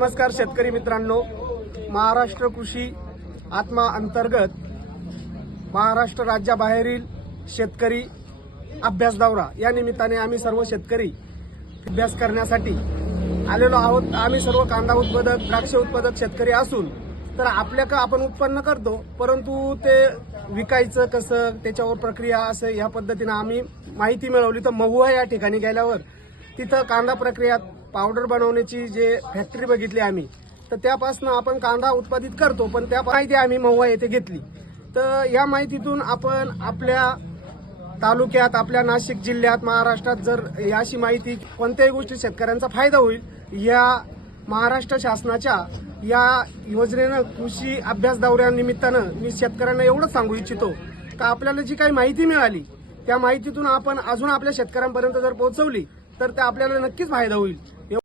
नमस्कार शेतकरी मित्रांनो, महाराष्ट्र कृषी आत्मा अंतर्गत महाराष्ट्र राज्याबाहेरील शेतकरी अभ्यास दौरा या निमित्ताने आम्ही सर्व शेतकरी अभ्यास करण्यासाठी आलेलो आहोत। आम्ही सर्व कांदा उत्पादक, द्राक्ष उत्पादक शेतकरी असून तर आपल्याकडे आपण उत्पन्न करतो, परंतु ते विकायचं कसं, त्याच्यावर प्रक्रिया असं या पद्धतीने आम्ही माहिती मिळवली। तर महुआ या ठिकाणी गेल्यावर तिथं कांदा प्रक्रियात पावडर बनवण्याची जे फॅक्टरी बघितली आम्ही, तर त्यापासून आपण कांदा उत्पादित करतो, पण त्या माहिती आम्ही महुआ येथे घेतली। तर या माहितीतून आपण आपल्या तालुक्यात, आपल्या नाशिक जिल्ह्यात, महाराष्ट्रात जर याची माहिती कोणत्याही गोष्टी शेतकऱ्यांचा फायदा होईल, या महाराष्ट्र शासनाच्या या योजनेनं कृषी अभ्यास दौऱ्यानिमित्तानं मी शेतकऱ्यांना एवढंच सांगू इच्छितो का आपल्याला जी काही माहिती मिळाली त्या माहितीतून आपण अजून आपल्या शेतकऱ्यांपर्यंत जर पोहोचवली तर त्या आपल्याला नक्कीच फायदा होईल।